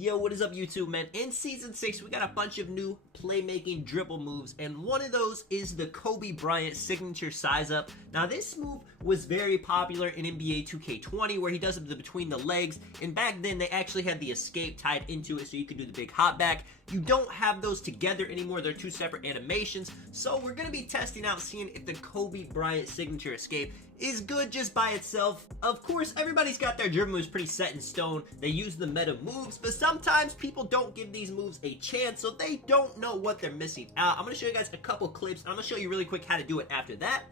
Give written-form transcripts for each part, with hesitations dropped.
Yo, what is up YouTube, man? In Season 6, we got a bunch of new playmaking dribble moves, and one of those is the Kobe Bryant signature size up. Now, this move was very popular in NBA 2K20, where he does it between the legs, and back then, they actually had the escape tied into it, so you could do the big hop back. You don't have those together anymore. They're two separate animations, so we're going to be testing out, seeing if the Kobe Bryant signature escape is good just by itself. Of course, everybody's got their dribble moves pretty set in stone. They use the meta moves, but sometimes people don't give these moves a chance, so they don't know what they're missing out. I'm going to show you guys a couple clips, and I'm going to show you really quick how to do it after that.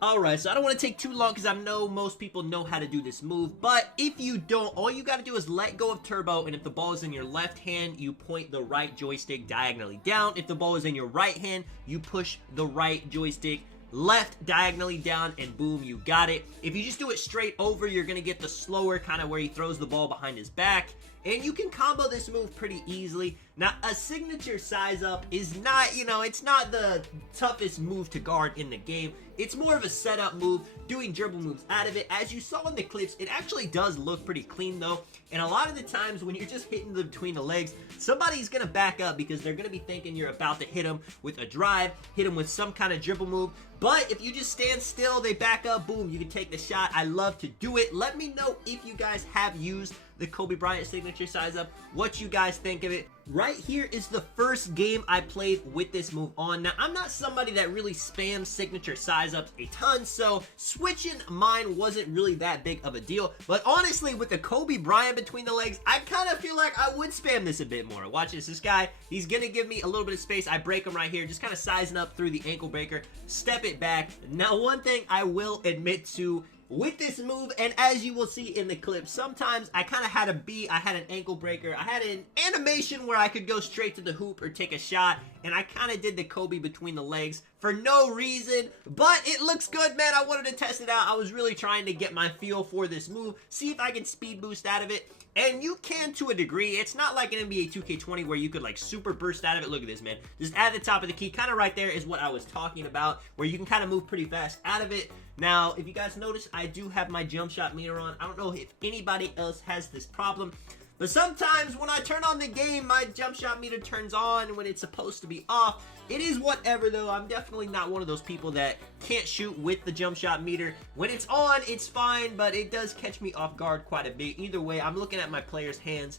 Alright, so I don't want to take too long because I know most people know how to do this move, but if you don't, all you got to do is let go of turbo, and if the ball is in your left hand, you point the right joystick diagonally down. If the ball is in your right hand, you push the right joystick left diagonally down, and boom, you got it. If you just do it straight over, you're going to get the slower kind of where he throws the ball behind his back, and you can combo this move pretty easily. Now, a signature size up is not, it's not the toughest move to guard in the game. It's more of a setup move, doing dribble moves out of it. As you saw in the clips, it actually does look pretty clean though. And a lot of the times when you're just hitting them between the legs, somebody's going to back up because they're going to be thinking you're about to hit them with a drive, hit them with some kind of dribble move. But if you just stand still, they back up, boom, you can take the shot. I love to do it. Let me know if you guys have used the Kobe Bryant signature size up, what you guys think of it. Right here is the first game I played with this move on. Now, I'm not somebody that really spams signature size ups a ton, so switching mine wasn't really that big of a deal. But honestly, with the Kobe Bryant between the legs, I kind of feel like I would spam this a bit more. Watch this guy, he's gonna give me a little bit of space. I break him right here, just kind of sizing up through the ankle breaker, step it back. Now, one thing I will admit to with this move, and as you will see in the clip, sometimes I kind of had I had an ankle breaker, I had an animation where I could go straight to the hoop or take a shot, and I kind of did the Kobe between the legs for no reason, but it looks good, man. I wanted to test it out. I was really trying to get my feel for this move, see if I can speed boost out of it. And you can to a degree. It's not like an NBA 2K20 where you could like super burst out of it. Look at this, man. Just at the top of the key, kind of right there is what I was talking about, where you can kind of move pretty fast out of it. Now, if you guys notice, I do have my jump shot meter on. I don't know if anybody else has this problem, but sometimes when I turn on the game, my jump shot meter turns on when it's supposed to be off. It is whatever though. I'm definitely not one of those people that can't shoot with the jump shot meter. When it's on, it's fine, but it does catch me off guard quite a bit. Either way, I'm looking at my player's hands,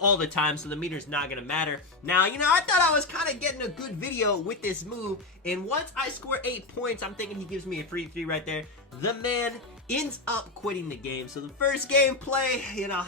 all the time, so the meter's not gonna matter. Now, I thought I was kind of getting a good video with this move, and once I score 8 points, I'm thinking he gives me a free 3 right there. The man ends up quitting the game. So the first gameplay,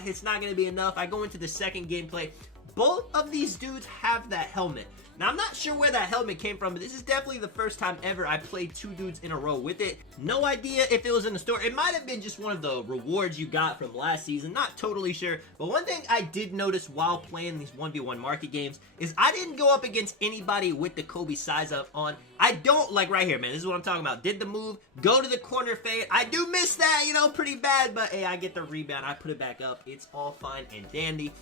it's not gonna be enough. I go into the second gameplay. Both of these dudes have that helmet. Now, I'm not sure where that helmet came from, but this is definitely the first time ever I played two dudes in a row with it. No idea if it was in the store. It might have been just one of the rewards you got from last season. Not totally sure. But one thing I did notice while playing these 1v1 market games is I didn't go up against anybody with the Kobe size up on. I don't, like right here, man. This is what I'm talking about. Did the move, go to the corner fade. I do miss that, pretty bad. But, hey, I get the rebound. I put it back up. It's all fine and dandy.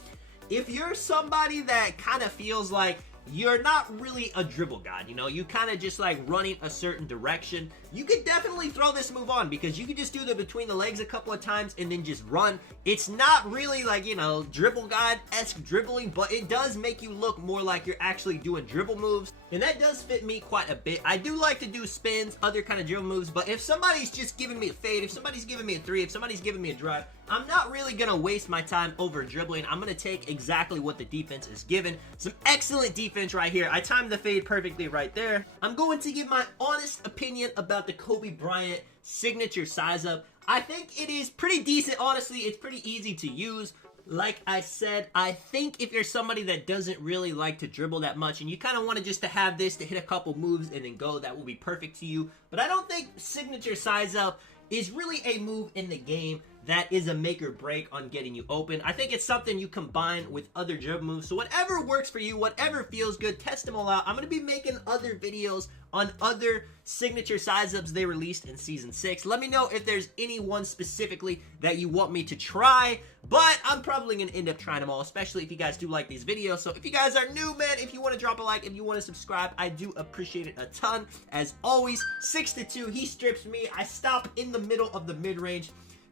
If you're somebody that kind of feels like you're not really a dribble god, you kind of just like running a certain direction, you could definitely throw this move on because you could just do the between the legs a couple of times and then just run. It's not really like, dribble god-esque dribbling, but it does make you look more like you're actually doing dribble moves, and that does fit me quite a bit. I do like to do spins, other kind of dribble moves, but if somebody's just giving me a fade, if somebody's giving me a 3, if somebody's giving me a drive, I'm not really going to waste my time over dribbling. I'm going to take exactly what the defense is given. Some excellent defense right here. I timed the fade perfectly right there. I'm going to give my honest opinion about the Kobe Bryant signature size up. I think it is pretty decent. Honestly, it's pretty easy to use. Like I said, I think if you're somebody that doesn't really like to dribble that much and you kind of want to just to have this to hit a couple moves and then go, that will be perfect to you. But I don't think signature size up is really a move in the game that is a make or break on getting you open. I think it's something you combine with other dribble moves. So whatever works for you, whatever feels good, test them all out. I'm going to be making other videos on other signature size-ups they released in Season 6. Let me know if there's any one specifically that you want me to try, but I'm probably going to end up trying them all, especially if you guys do like these videos. So if you guys are new, man, if you want to drop a like, if you want to subscribe, I do appreciate it a ton. As always, 6-2, he strips me. I stop in the middle of the mid-range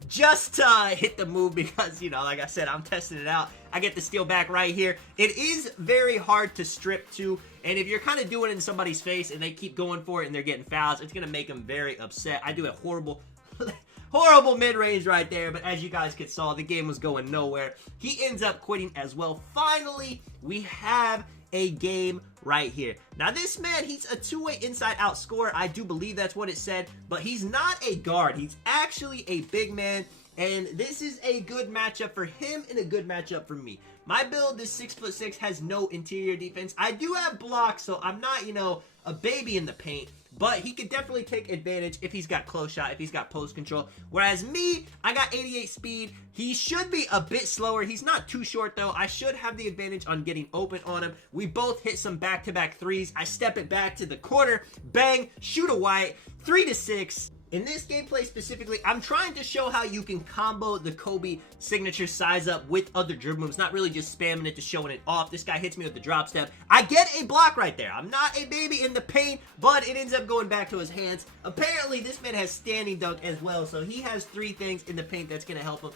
just to hit the move because, you know, like I said, I'm testing it out. I get the steal back right here. It is very hard to strip to, and if you're kind of doing it in somebody's face and they keep going for it and they're getting fouls, it's going to make them very upset. I do a horrible mid-range right there, but as you guys could saw, the game was going nowhere. He ends up quitting as well. Finally, we have a game right here. Now this man, he's a two-way inside-out scorer. I do believe that's what it said, but he's not a guard. He's actually a big man, and this is a good matchup for him and a good matchup for me. My build, this 6'6", has no interior defense. I do have blocks, so I'm not, you know, a baby in the paint, but he could definitely take advantage if he's got close shot, if he's got post control. Whereas me, I got 88 speed. He should be a bit slower. He's not too short, though. I should have the advantage on getting open on him. We both hit some back-to-back threes. I step it back to the corner, bang, shoot a white, 3-6. In this gameplay specifically, I'm trying to show how you can combo the Kobe signature size up with other dribble moves, not really just spamming it to showing it off. This guy hits me with the drop step. I get a block right there. I'm not a baby in the paint, but it ends up going back to his hands. Apparently, this man has standing dunk as well, so he has 3 things in the paint that's going to help him.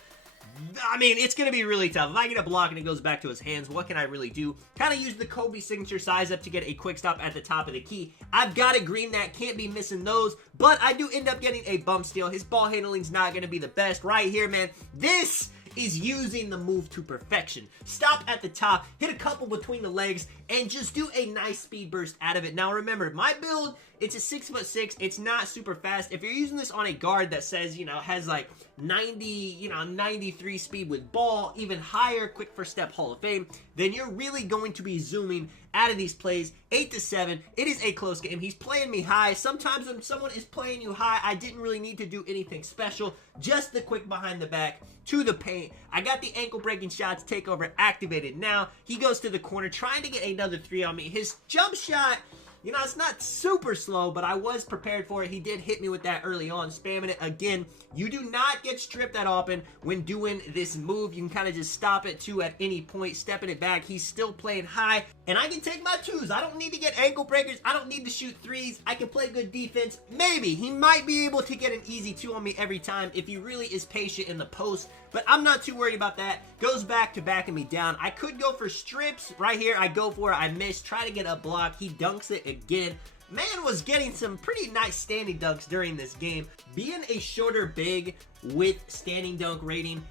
I mean, it's going to be really tough. If I get a block and it goes back to his hands, what can I really do? Kind of use the Kobe signature size up to get a quick stop at the top of the key. I've got to green that. Can't be missing those. But I do end up getting a bump steal. His ball handling's not going to be the best. Right here, man. This is using the move to perfection. Stop at the top, hit a couple between the legs, and just do a nice speed burst out of it. Now remember, my build, it's a 6'6". It's not super fast. If you're using this on a guard that says, you know, has like 93 speed with ball, even higher, quick first step Hall of Fame, then you're really going to be zooming out of these plays. 8-7. It is a close game. He's playing me high. Sometimes when someone is playing you high, I didn't really need to do anything special. Just the quick behind the back to the paint. I got the ankle breaking shots takeover activated now. He goes to the corner trying to get another 3 on me. His jump shot, you know, it's not super slow, but I was prepared for it. He did hit me with that early on, spamming it again. You do not get stripped that often when doing this move. You can kind of just stop it too at any point, stepping it back. He's still playing high, and I can take my 2s. I don't need to get ankle breakers. I don't need to shoot 3s. I can play good defense. Maybe he might be able to get an easy 2 on me every time if he really is patient in the post, but I'm not too worried about that. Goes back to backing me down. I could go for strips right here. I go for it. I miss. Try to get a block. He dunks it again. Man was getting some pretty nice standing dunks during this game. Being a shorter big with standing dunk rating,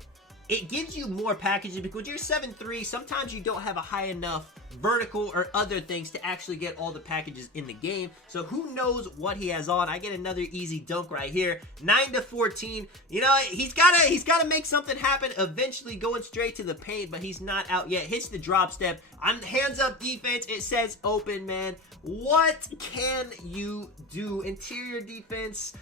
it gives you more packages because you're 7'3". Sometimes you don't have a high enough vertical or other things to actually get all the packages in the game. So who knows what he has on. I get another easy dunk right here. 9-14. You know, he's gotta make something happen eventually, going straight to the paint, but he's not out yet. Hits the drop step. I'm hands up defense. It says open, man. What can you do? Interior defense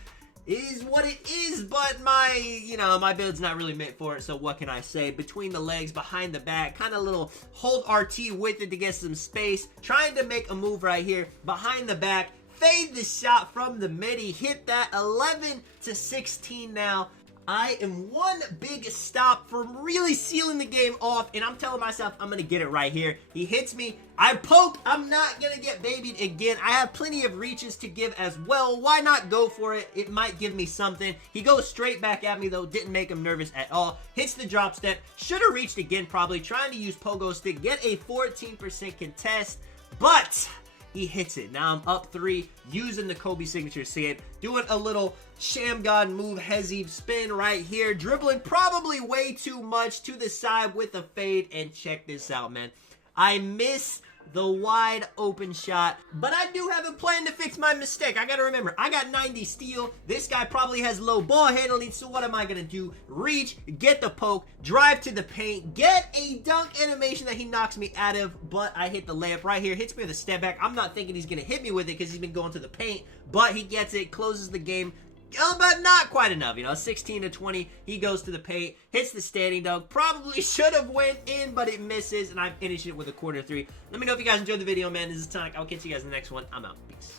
is what it is, but my build's not really meant for it, so what can I say? Between the legs, behind the back, kind of little hold RT with it to get some space, trying to make a move right here, behind the back, fade the shot from the midi, hit that. 11-16 now. I am one big stop from really sealing the game off, and I'm telling myself I'm going to get it right here. He hits me. I poke. I'm not going to get babied again. I have plenty of reaches to give as well. Why not go for it? It might give me something. He goes straight back at me, though. Didn't make him nervous at all. Hits the drop step. Should have reached again, probably. Trying to use pogo stick. Get a 14% contest, but he hits it. Now I'm up 3, using the Kobe signature save, doing a little sham god move, hezzy spin right here, dribbling probably way too much to the side with a fade, and check this out, man. I miss the wide open shot, but I do have a plan to fix my mistake. I gotta remember, I got 90 steal. This guy probably has low ball handling, so what am I gonna do? Reach, get the poke, drive to the paint, get a dunk animation that he knocks me out of, but I hit the layup right here. Hits me with a step back. I'm not thinking he's gonna hit me with it because he's been going to the paint, but he gets it, closes the game. but not quite enough. 16 to 20. He goes to the paint, hits the standing dunk. Probably should have went in, but it misses, and I finished it with a corner three. Let me know if you guys enjoyed the video, man. This is Tonic. I'll catch you guys in the next one. I'm out. Peace.